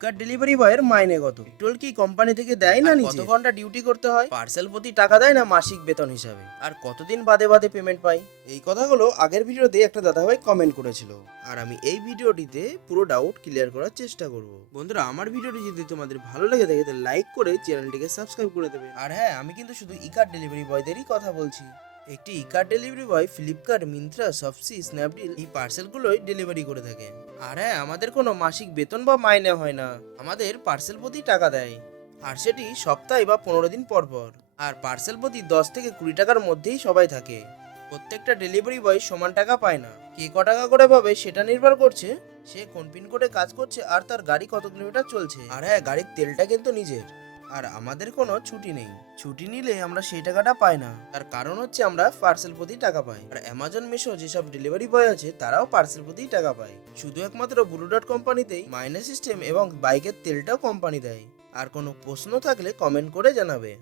Flipkart delivery বয়ের মাইনে কত? পেট্রোল কি কোম্পানি থেকে দেয় না নিজে? কত ঘন্টা ডিউটি করতে হয়? পার্সেল প্রতি টাকা দেয় না মাসিক বেতন হিসাবে? আর কতদিন বাদে বাদে পেমেন্ট পাই? এই কথাগুলো আগের ভিডিওতে একটা দাদাভাই কমেন্ট করেছিল, আর আমি এই ভিডিওটিতে পুরো ডাউট ক্লিয়ার করার চেষ্টা করব। বন্ধুরা, আমার ভিডিওটি যদি তোমাদের ভালো লেগে থাকে তাহলে লাইক করে চ্যানেলটিকে সাবস্ক্রাইব করে দেবে। আর হ্যাঁ, আমি কিন্তু শুধু ইকার ডেলিভারি বয়দেরই কথা বলছি। একটি Ekart delivery boy Flipkart, Myntra, Shopsy, Snapdeal এই পার্সেলগুলোই ডেলিভারি করে থাকে। আর হ্যাঁ, আমাদের কোনো মাসিক বেতন বা মাইনে হয় না, আমাদের পার্সেল প্রতি টাকা দেয়, আর সেটি সপ্তাহে বা 15 দিন পর পর। আর পার্সেল প্রতি 10 থেকে 20 টাকার মধ্যেই সবাই থাকে। প্রত্যেকটা ডেলিভারি বয় সমান টাকা পায় না, কে ক টাকা করে পাবে সেটা নির্ভর করছে সে কোন পিনকোডে কাজ করছে আর তার গাড়ি কত কিলোমিটার চলছে। আর হ্যাঁ, গাড়ির তেলটা কিন্তু নিজের। আর আমাদের কোনো ছুটি নেই, ছুটি নিলে আমরা সেই টাকাটা পাই না। তার কারণ হচ্ছে আমরা পার্সেল প্রতি টাকা পাই। আর অ্যামাজন, মিশো যেসব ডেলিভারি বয় আছে তারাও পার্সেল প্রতি টাকা পায়। শুধু একমাত্র ব্লু ডট কোম্পানিতেই মাইনে সিস্টেম এবং বাইকের তেলটাও কোম্পানি দেয়। আর কোনো প্রশ্ন থাকলে কমেন্ট করে জানাবে।